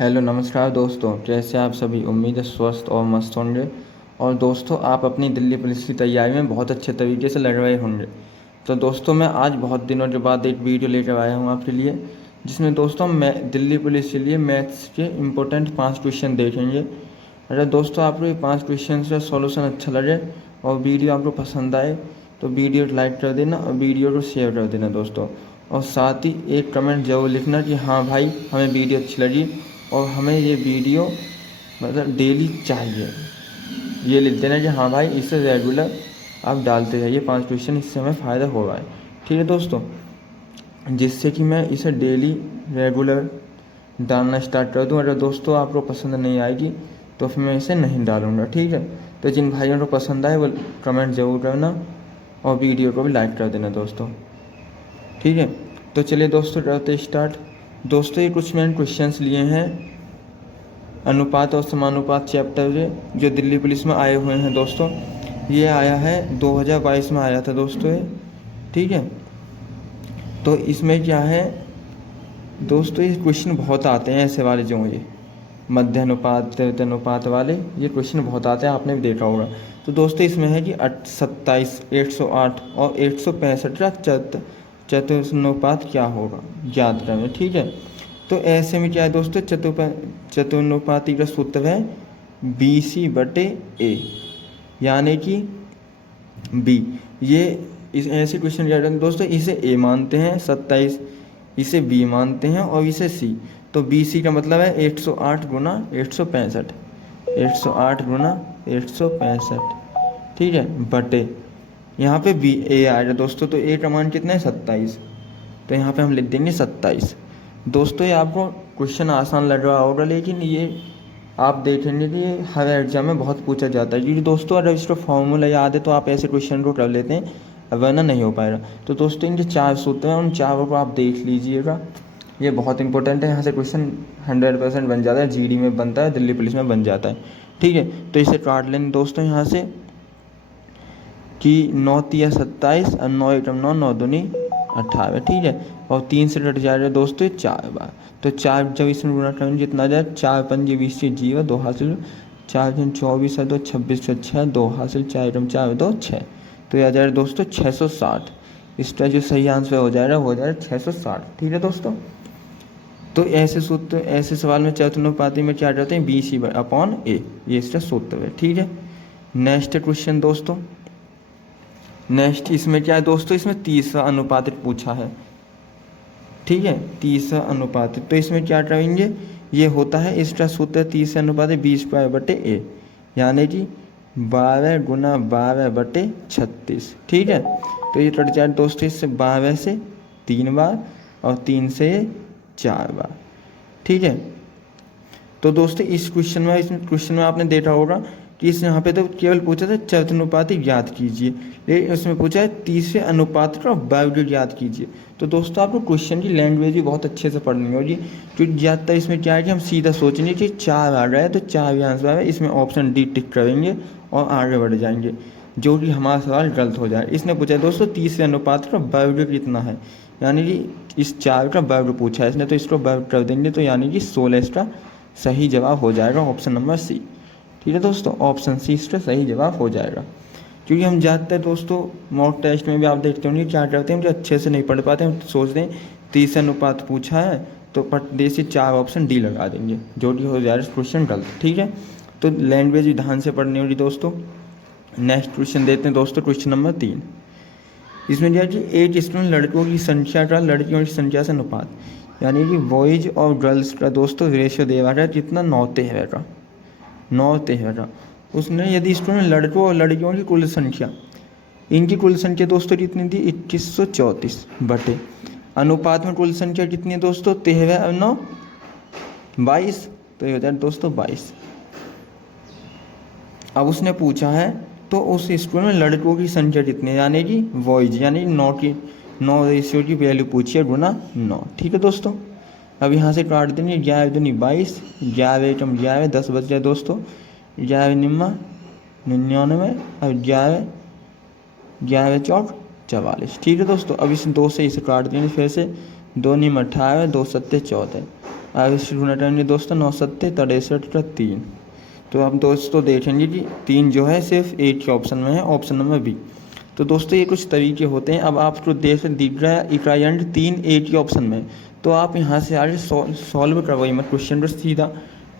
Hello नमस्कार दोस्तों, कैसे आप सभी। उम्मीद है स्वस्थ और मस्त होंगे। और दोस्तों, आप अपनी दिल्ली पुलिस की तैयारी में बहुत अच्छे तरीके से लड़ रहे होंगे। तो दोस्तों, मैं आज बहुत दिनों के बाद एक वीडियो लेकर आया हूँ आपके लिए, जिसमें दोस्तों मैं दिल्ली पुलिस के लिए मैथ्स के इम्पोर्टेंट 5 क्वेश्चन देखेंगे। अगर दोस्तों आपको ये 5 क्वेश्चन का सॉल्यूशन अच्छा लगे और वीडियो आपको पसंद आए तो वीडियो को लाइक कर देना और वीडियो को शेयर कर देना दोस्तों। और साथ ही एक कमेंट ज़रूर लिखना कि हाँ भाई, हमें वीडियो अच्छी लगी और हमें ये वीडियो मतलब डेली चाहिए। ये लिख देना कि हाँ भाई, इससे रेगुलर आप डालते रहिए 5 क्वेश्चन, इससे हमें फ़ायदा हो रहा है। ठीक है दोस्तों, जिससे कि मैं इसे डेली रेगुलर डालना स्टार्ट कर दूँ। अगर दोस्तों आपको पसंद नहीं आएगी तो फिर मैं इसे नहीं डालूँगा। ठीक है, तो जिन भाइयों को पसंद आए वो कमेंट ज़रूर करना और वीडियो को भी लाइक कर देना दोस्तों। ठीक है, तो चलिए दोस्तों करते स्टार्ट। दोस्तों, ये कुछ मैंने क्वेश्चंस लिए हैं अनुपात और समानुपात चैप्टर से, जो दिल्ली पुलिस में आए हुए हैं दोस्तों। ये आया है 2022 में आया था दोस्तों ये। ठीक है, तो इसमें क्या है दोस्तों, ये क्वेश्चन बहुत आते हैं ऐसे वाले, जो ये मध्य अनुपात अनुपात वाले, ये क्वेश्चन बहुत आते हैं, आपने भी देखा होगा। तो दोस्तों, इसमें है कि 27, 108 और 165 का चतुर्नुपात क्या होगा, ज्ञात करें। ठीक है, तो ऐसे में क्या है दोस्तों, चतुर्नुपाती का सूत्र है BC/A, यानी कि B। ये इस ऐसे क्वेश्चन क्या करते हैं दोस्तों, इसे A मानते हैं 27, इसे B मानते हैं और इसे C। तो BC का मतलब है 108 गुना 165, 108 गुना 165। ठीक है, बटे यहाँ पे A आएगा दोस्तों। तो A का मान कितना है 27, तो यहाँ पे हम लिख देंगे 27। दोस्तों, ये आपको क्वेश्चन आसान लग रहा होगा, लेकिन ये आप देखेंगे कि ये हर एग्जाम में बहुत पूछा जाता है। क्योंकि दोस्तों अगर इसका फॉर्मूला याद है तो आप ऐसे क्वेश्चन को कर लेते हैं, वरना नहीं हो पाएगा। तो दोस्तों, इनके 4 सूत्र हैं, उन चारों को आप देख लीजिएगा। ये बहुत इंपॉर्टेंट है, यहाँ से क्वेश्चन 100% बन जाता है, GD में बनता है, दिल्ली पुलिस में बन जाता है। ठीक है, तो इसे काट लेंगे दोस्तों यहाँ से कि 9 तिया 27 और 9 एकम 9, 9 दूनी 18। ठीक है, और 3 से कट जाएगा दोस्तों 4 बार। तो 4 जब इसमें गुणा करेंगे जितना जाए, 4 पंजे 20 से 0, 2 हासिल, 4 दिन 24 है 2, 26 से 6, 2 हासिल, 4 एकम 4 2 6। तो यह आ जाएगा दोस्तों 660। इसका जो सही आंसर हो जाएगा 660। ठीक है दोस्तों, तो ऐसे सूत्र, ऐसे सवाल में चतुर्नुपाती में क्या करते हैं, BC/A, ये इसका सूत्र है। ठीक है, नेक्स्ट क्वेश्चन दोस्तों। नेक्स्ट इसमें क्या है दोस्तों, इसमें तीसरा अनुपातिक पूछा है। ठीक है, तीसरा अनुपातिक, तो इसमें क्या करेंगे, ये होता है इसका सूत्र तीसरा अनुपातिक 20/A, यानी कि 12 गुना 12/36। ठीक है, तो ये कट जाए दोस्तों इससे 12 से 3 बार और 3 से 4 बार। ठीक है, तो दोस्तों इस क्वेश्चन में आपने देखा होगा कि इस यहाँ पे तो केवल पूछा था चतुर्नुपाती ज्ञात कीजिए, लेकिन उसमें पूछा है तीसरे अनुपात का वर्ग ज्ञात कीजिए। तो दोस्तों आपको क्वेश्चन की लैंग्वेज भी बहुत अच्छे से पढ़नी होगी, क्योंकि ज़्यादातर इसमें क्या है कि हम सीधा सोचेंगे कि 4 आ रहा है तो 4 भी आंसर है, इसमें ऑप्शन D टिक करेंगे और आगे बढ़ जाएंगे, जो कि हमारा सवाल गलत हो जाए। इसने पूछा है दोस्तों तीसरे अनुपात का वर्ग कितना है, यानी कि इस 4 का वर्ग पूछा है इसने, तो इसको वर्ग कर देंगे, तो यानी कि 16 इसका सही जवाब हो जाएगा, ऑप्शन नंबर C। ठीक है दोस्तों, ऑप्शन C इसका सही जवाब हो जाएगा। क्योंकि हम ज़्यादातर दोस्तों मॉक टेस्ट में भी आप देखते होंगे क्या करते हैं, जो अच्छे से नहीं पढ़ पाते, हम सोचते हैं तीसरा अनुपात पूछा है तो देसी 4 ऑप्शन D लगा देंगे, जो कि हो जाएगा क्वेश्चन गलत। ठीक है, तो लैंग्वेज भी ध्यान से पढ़नी होगी दोस्तों। नेक्स्ट क्वेश्चन देते हैं दोस्तों, क्वेश्चन नंबर 3। इसमें क्या है कि एक स्टूडेंट लड़कों की संख्या का लड़कियों की संख्या से अनुपात, यानी कि बॉयज और गर्ल्स का दोस्तों रेशियो दे रहा है कितना, 9:13 का, 9:13 का। उसने यदि स्टूडेंट लड़कों और लड़कियों की कुल संख्या, इनकी कुल संख्या दोस्तों कितनी थी, 2134 बटे अनुपात में कुल संख्या कितनी है दोस्तों, 13 और 9 22, तो ये हो जाए दोस्तों 22। अब उसने पूछा है तो उस स्कूल में लड़कों की संख्या कितनी है, यानी कि बॉयज, यानी 9 रेशियो की वैल्यू पूछी है गुना 9। ठीक है दोस्तों, अब यहाँ से काट देंगे, 11 दूनी 22, 11 एकम 11, 10 बच जाए दोस्तों, 11 निम्मा 99 और 11 चौक 44। ठीक है दोस्तों, अब इस 2 से इसे काट देंगे फिर से, 2 नीम 18, 2 सत्ते 14। अब इससे गुना करेंगे दोस्तों, 9 सत्ते 63 का 3। तो आप दोस्तों देखेंगे कि 3 जो है सिर्फ एक के ऑप्शन में है, ऑप्शन नंबर बी। तो दोस्तों ये कुछ तरीके होते हैं। अब आपको दिख रहा है इकाई अंक 3 ए के ऑप्शन में, तो आप यहाँ से आगे सॉल्व करवाइए मत क्वेश्चन को, सीधा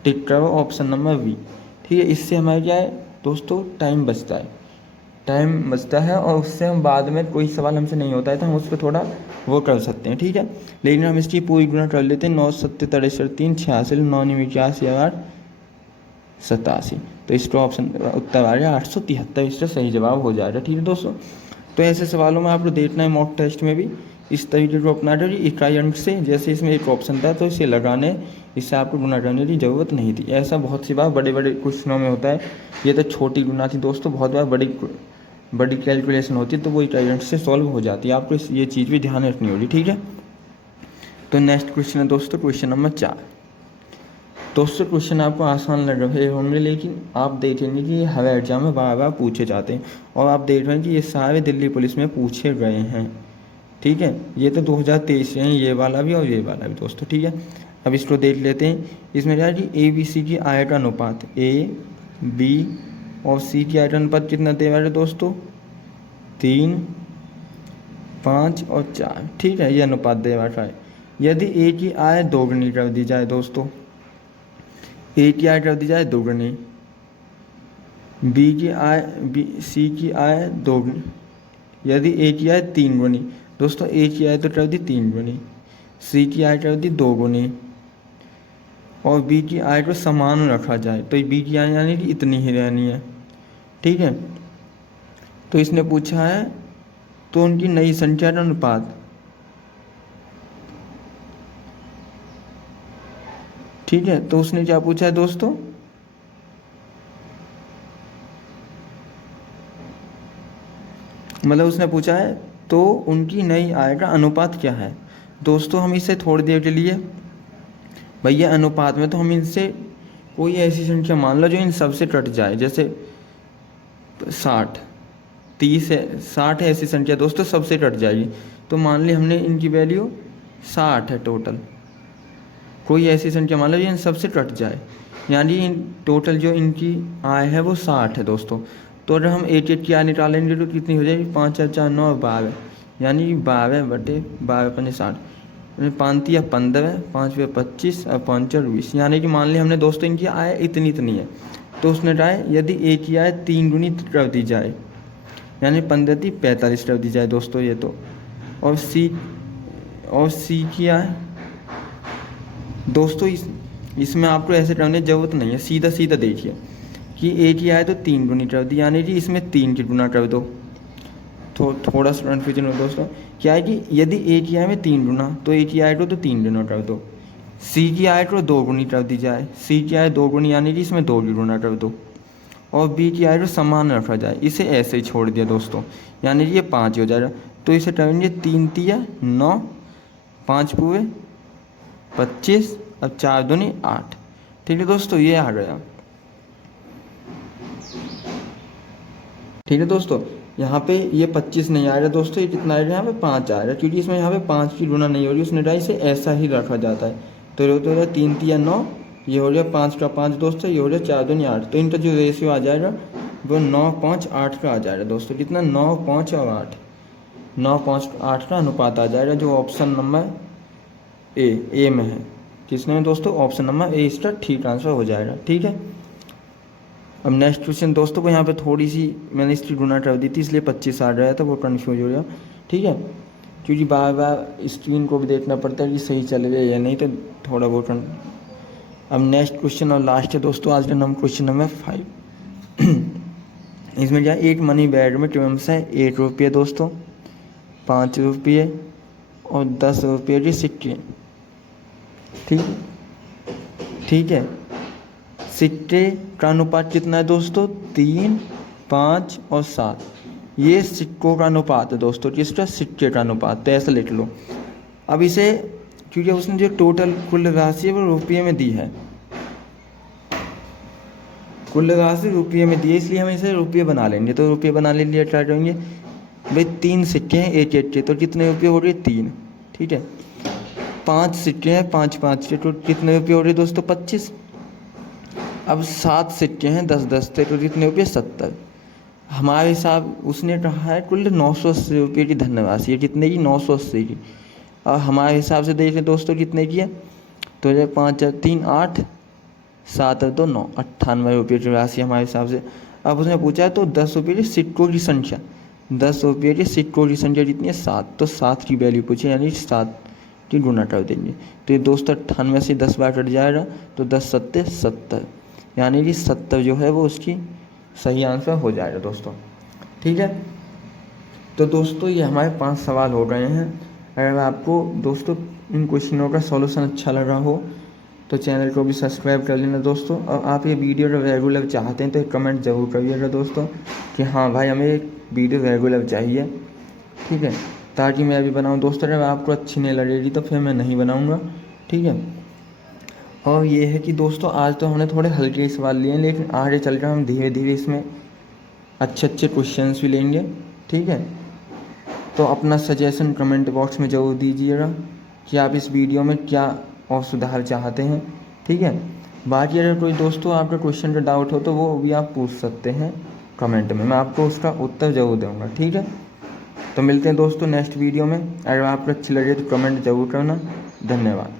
टिक करो ऑप्शन नंबर बी। ठीक है, इससे हमारा क्या है दोस्तों, टाइम बचता है और उससे हम बाद में कोई सवाल हमसे नहीं होता है तो हम उसको थोड़ा वो कर सकते हैं। ठीक है, लेकिन हम इसकी पूरी गुना कर लेते हैं। 9 सत्ते 63 3 86, 9 नीम 81 8 87। तो इसका ऑप्शन उत्तर आ गया 873, इसका सही जवाब हो जाएगा। ठीक है दोस्तों, तो ऐसे सवालों में आपको देखना है मॉक टेस्ट में भी इस तरीके को अपना कर इकाई अंक से, जैसे इसमें एक ऑप्शन था तो इसे लगाने, इससे आपको गुना करने की ज़रूरत नहीं थी। ऐसा बहुत सी बार बड़े बड़े क्वेश्चनों में होता है। ये तो छोटी गुना थी दोस्तों, बहुत बार बड़ी कैलकुलेशन होती है तो वो इकाई अंक से सॉल्व हो जाती है। आपको ये चीज़ भी ध्यान रखनी होगी। ठीक है, तो नेक्स्ट क्वेश्चन है दोस्तों क्वेश्चन नंबर 4। दोस्तों क्वेश्चन आपको आसान लग रहे होंगे, लेकिन आप देखेंगे कि ये हवाई एग्जाम में बार बार पूछे जाते हैं और आप देख रहे हैं कि ये सारे दिल्ली पुलिस में पूछे गए हैं। ठीक है, ये तो 2023 हैं, ये वाला भी और ये वाला भी दोस्तों। ठीक है, अब इसको देख लेते हैं। इसमें क्या है कि ए बी सी की आयतन अनुपात, ए बी और सी की आयतन अनुपात कितना दे रहा है दोस्तों, 3 5 और 4। ठीक है, ये अनुपात दे रहा है। यदि ए की आय दोगुनी कर दी जाए दोस्तों, ए की आय कर दी जाए दोगुनी, सी की आय दोगुनी, यदि ए की आय 3 गुनी दोस्तों, ए की आय तो कर दी 3 गुनी, सी की आय कर दी 2 गुनी और बी की आय को समान रखा जाए, तो बी की आय यानी कि इतनी ही रहनी है। ठीक है, तो इसने पूछा है तो उनकी नई संख्या का अनुपात। ठीक है, तो उसने क्या पूछा है दोस्तों, मतलब उसने पूछा है तो उनकी नई आय का अनुपात क्या है। दोस्तों हम इसे थोड़ी देर के लिए भैया अनुपात में तो हम इनसे कोई ऐसी संख्या मान लो जो इन सबसे कट जाए, जैसे 60 30 है, 60 है ऐसी संख्या दोस्तों सबसे कट जाएगी। तो मान ली हमने इनकी वैल्यू 60 है टोटल, कोई ऐसी संख्या मान लो जो इन सबसे कट जाए, यानी इन टोटल जो इनकी आय है वो 60 है दोस्तों। तो अगर हम 1 की आय निकालेंगे तो कितनी हो जाएगी, 5 4 9 12, यानी 12 बटे 12 पंजे 60, 5 या 15, 5 पे 25 और 5 और 20, यानी कि मान ली हमने दोस्तों इनकी आय इतनी है। तो उसने कहा यदि ए की आय 3 गुनी कर दी जाए, यानी 15 × 45 कर दी जाए दोस्तों ये तो, और सी की आय दोस्तों इसमें आपको ऐसे करने की ज़रूरत नहीं है, सीधा देखिए कि ए की आय तो 3 गुनी कर दी, यानी कि इसमें 3 की गुना कर दो। तो थोड़ा सा कन्फ्यूजन हो दोस्तों, क्या है कि यदि ए की आय में 3 गुना तो ए की आय को तो 3 गुना कर दो, सी की आय को 2 गुनी कर दी जाए, सी की आय 2 गुनी यानी कि इसमें 2 की गुना कर दो, और बी की आय को समान रखा जाए, इसे ऐसे ही छोड़ दिया दोस्तों, यानी कि ये 5 हो जाएगा। तो इसे करेंगे 3 तिया 9, 5 पूरे 25 और 4 दूनी 8। ठीक है दोस्तों, ये आ गया। ठीक है दोस्तों, यहाँ पे ये 25 नहीं आएगा दोस्तों, ये कितना आएगा यहाँ पे 5 आएगा, क्योंकि इसमें यहाँ पे 5 की गुना नहीं हो रही, उसने कहा इसे ऐसा ही रखा जाता है। तो ये हो गया 3 तिया 9, ये हो गया 5 का 5 दोस्तों, ये हो गया 4 दूनी 8। तो इनका जो रेशियो आ जाएगा वो 9 5 8 का आ जाएगा दोस्तों, कितना 9 5 और 8, 9 5 8 का अनुपात आ जाएगा, जो ऑप्शन नंबर ए में है। किसमें दोस्तों, ऑप्शन नंबर ए इसका ठीक आंसर हो जाएगा। ठीक है, अब नेक्स्ट क्वेश्चन दोस्तों को यहाँ पे थोड़ी सी मैंने इसकी गुना कर दी थी, इसलिए 25 आ गया था, वो कन्फ्यूज हो गया। ठीक है, क्योंकि बार बार स्क्रीन को भी देखना पड़ता है कि सही चल रहा है या नहीं, तो थोड़ा बहुत। अब नेक्स्ट क्वेश्चन और लास्ट है दोस्तों आज का नाम क्वेश्चन नंबर 5। इसमें क्या एक मनी बैग में टर्म्स है 1 रुपये दोस्तों, 5 रुपये और 10 रुपये की सिक्के। ठीक है, सिक्के का अनुपात कितना है दोस्तों, 3 5 और 7। ये सिक्कों का अनुपात है दोस्तों, किसका, सिक्के का अनुपात। तो ऐसा लिख लो। अब इसे क्योंकि उसने जो टोटल कुल राशि है वो रुपये में दी है, कुल राशि रुपये में दी है, इसलिए हम इसे रुपये बना लेंगे। तो रुपये बनाने के लिए क्या करेंगे भाई, 3 सिक्के हैं 1 1 के, तो कितने रुपये हो रहे 3। ठीक है, 5 सिक्के हैं, 5 के, तो कितने रुपये हो रहे दोस्तों? 25। अब 7 सिक्के हैं 10 के, तो कितने रुपये? 70। हमारे हिसाब उसने कहा है कुल 980 रुपये की धनराशि है। कितने की? 980 की। और हमारे हिसाब से देखें दोस्तों कितने की है, तो ये 5 3 8 7 2 9 98 रुपये की राशि हमारे हिसाब से। अब उसने पूछा है तो 10 रुपये के सिक्कों की संख्या, 10 रुपये के सिक्कों की संख्या कितनी है? 7। तो 7 की वैल्यू पूछी, यानी 7 की गुना कर देंगे। तो ये दोस्तों 98 से 10 बार कट जाएगा, तो 10 सत्ते 70, यानी कि 70 जो है वो उसकी सही आंसर हो जाएगा दोस्तों। ठीक है, तो दोस्तों ये हमारे 5 सवाल हो गए हैं। अगर आपको दोस्तों इन क्वेश्चनों का सॉल्यूशन अच्छा लगा हो तो चैनल को भी सब्सक्राइब कर लेना दोस्तों। और आप ये वीडियो रेगुलर चाहते हैं तो एक कमेंट ज़रूर करिएगा दोस्तों कि हाँ भाई हमें एक वीडियो रेगुलर चाहिए, ठीक है, ताकि मैं भी बनाऊँ दोस्तों। अगर आपको अच्छी नहीं लगेगी तो फिर मैं नहीं बनाऊँगा, ठीक है। और ये है कि दोस्तों आज तो हमने थोड़े हल्के सवाल लिए हैं, लेकिन आगे चल कर हम धीरे धीरे इसमें अच्छे अच्छे क्वेश्चंस भी लेंगे, ठीक है। तो अपना सजेशन कमेंट बॉक्स में ज़रूर दीजिएगा कि आप इस वीडियो में क्या और सुधार चाहते हैं, ठीक है। बाकी अगर कोई दोस्तों आपका क्वेश्चन का डाउट हो तो वो भी आप पूछ सकते हैं कमेंट में, मैं आपको उसका उत्तर ज़रूर दूँगा, ठीक है। तो मिलते हैं दोस्तों नेक्स्ट वीडियो में। अगर आपको अच्छी लगे तो कमेंट ज़रूर करना। धन्यवाद।